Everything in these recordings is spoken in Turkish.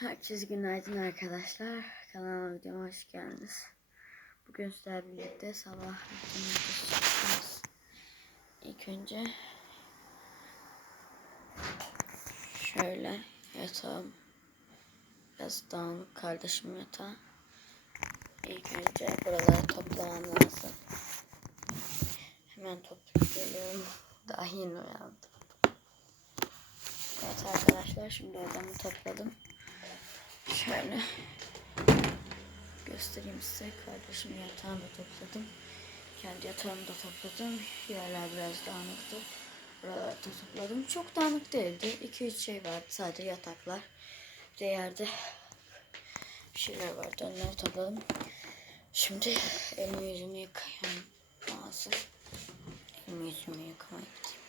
Herkese günaydın arkadaşlar. Kanalıma videoma hoş geldiniz. Bugün sizlerle birlikte sabah çekeceğiz. İlk önce şöyle yatağım biraz dağınık kardeşim yatağı. İlk önce buraları toplamam lazım. Hemen toplayıp geliyorum. Daha yeni uyandım. Evet arkadaşlar şimdi odamı topladım. Şöyle göstereyim size. Kardeşim yatağını topladım. Kendi yatağımı da topladım. Yerler biraz dağınıktı. Buraları da topladım. Çok dağınık değildi. 2-3 şey vardı. Sadece yataklar. Bir de yerde bir şeyler vardı. Onları topladım. Şimdi elimi yüzümü yıkayam lazım. Elimi yüzümü yıkamaya gideyim.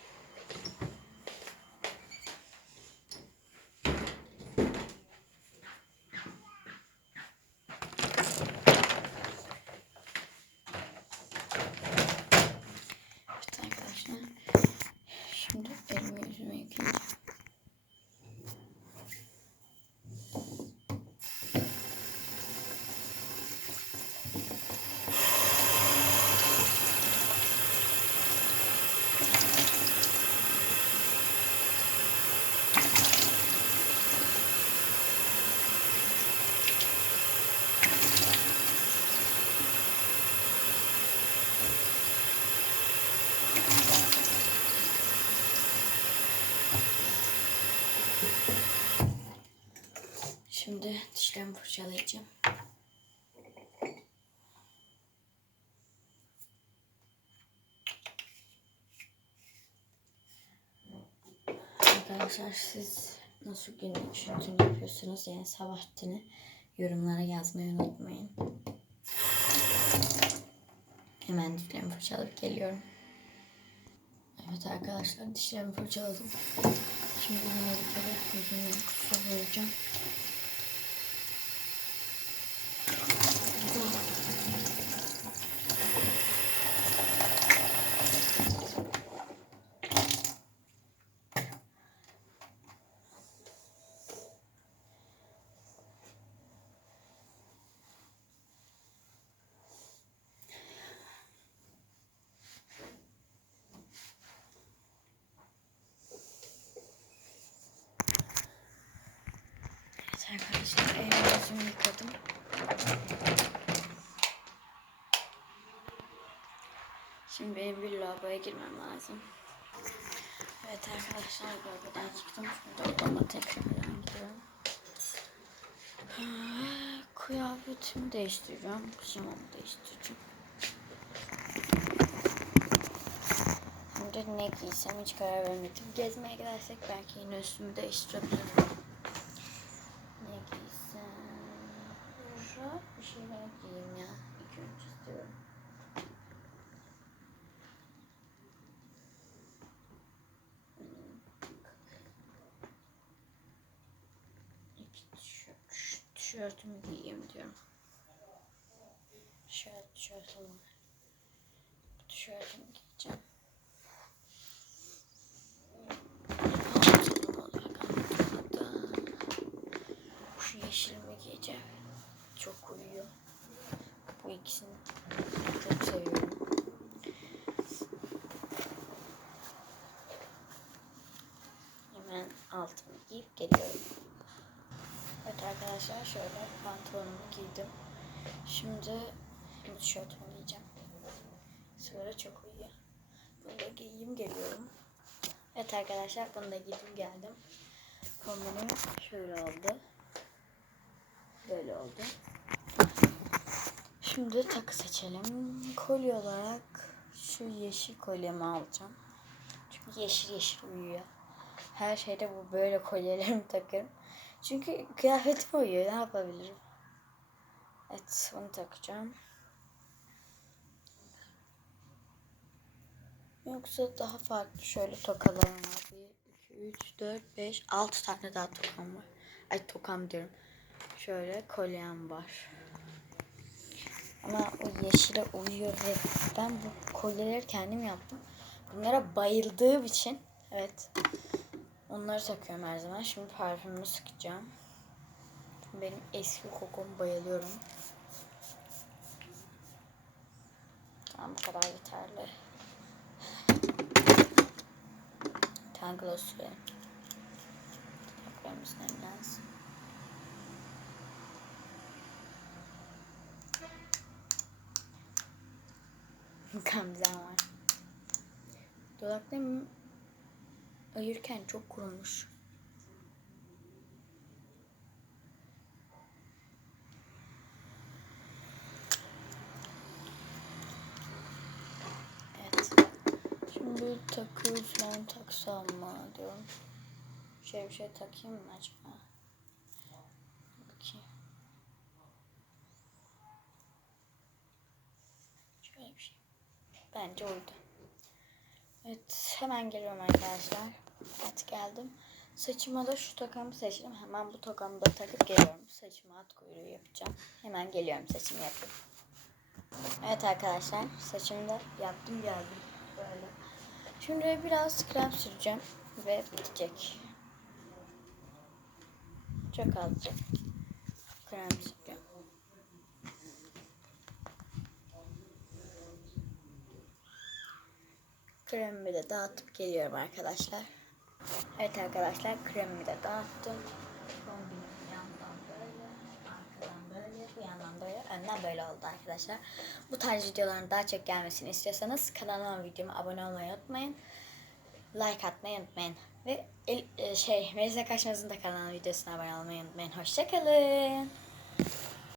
Evet arkadaşlar. Şimdi elimi yüzümü yıkayacağım. Şimdi dişlerimi fırçalayacağım. Arkadaşlar siz nasıl gün rutini yapıyorsunuz yani sabah rutini yorumlara yazmayı unutmayın. Hemen dişlerimi fırçalayıp geliyorum. Evet arkadaşlar dişlerimi fırçaladım. Şimdi bir kere yüzümü fırçalayacağım. Evet arkadaşlar elimi yüzümü yıkadım. Şimdi benim bir lavaboya girmem lazım. Evet arkadaşlar lavabodan çıktım. Şimdi odama tekrardan gidiyorum. Ah, Kıyafetimi değiştireceğim. Pijamamı değiştireceğim. Şimdi ne giysem hiç karar vermedim. Gezmeye gidersek belki yine üstümü değiştirebilirim. Ne giysem? Rahat bir şeyler giyeyim ya. İlk önce istiyorum. İki tişört, tişörtümü giyeyim diyorum. Şöyle tişörtüm var. Bu tişörtümü giyeceğim. Pantolonum olarak aldım. Şu yeşilimi giyeceğim. Çok uyuyor. Bu ikisini çok seviyorum. Hemen altımı giyip geliyorum. Evet arkadaşlar şöyle pantolonumu giydim. Şimdi tişörtümü giyeceğim. Sigara çok uyuyor. Bunu da giyeyim geliyorum. Evet arkadaşlar bunu da giydim geldim. Kombinim şöyle oldu. Böyle oldu. Şimdi takı seçelim. Kolye olarak şu yeşil kolyemi alacağım. Çünkü yeşil yeşil uyuyor. Her şeyde bu böyle kolyelerimi takıyorum. Çünkü kıyafetim uyuyor. Ne yapabilirim? Evet bunu takacağım. Yoksa daha farklı şöyle tokalarım var. 1, 2, 3, 4, 5, 6 tane daha tokam var. Ay tokam diyorum. Şöyle kolyem var. Ama o yeşile uyuyor ve ben bu kolyeleri kendim yaptım. Bunlara bayıldığım için evet onları takıyorum her zaman. Şimdi parfümümü sıkacağım. Benim eski kokum bayılıyorum. Tamam bu kadar yeterli. Tangle sürelim. Tırnaklarımız nemlensin. Gamzem var. Dudaklarım ayırken çok kurumuş. Evet. Şimdi takı falan taksam mı diyorum. Şöyle bir şey takayım mı acaba? Bakayım. Şöyle bir şey. Bence uydu. Evet hemen geliyorum arkadaşlar. Evet geldim. Saçıma da şu tokamı seçtim. Hemen bu tokamı da takıp geliyorum. Saçıma at kuyruğu yapacağım. Hemen geliyorum saçımı yapıp. Evet arkadaşlar saçımı da yaptım geldim. Böyle. Şimdi biraz krem süreceğim ve bitecek. Çok azıcık krem süreceğim. Kremimi de dağıtıp geliyorum arkadaşlar. Evet arkadaşlar kremimi de dağıttım. Kombinim yandan böyle, arkadan böyle, bu yandan böyle, önden böyle oldu arkadaşlar. Bu tarz videoların daha çok gelmesini istiyorsanız kanalıma videoma abone olmayı unutmayın. Like atmayı unutmayın. Ve el, e, şey Melisa Kaşmaz'ın da kanal videosuna abone olmayı unutmayın. Hoşçakalın.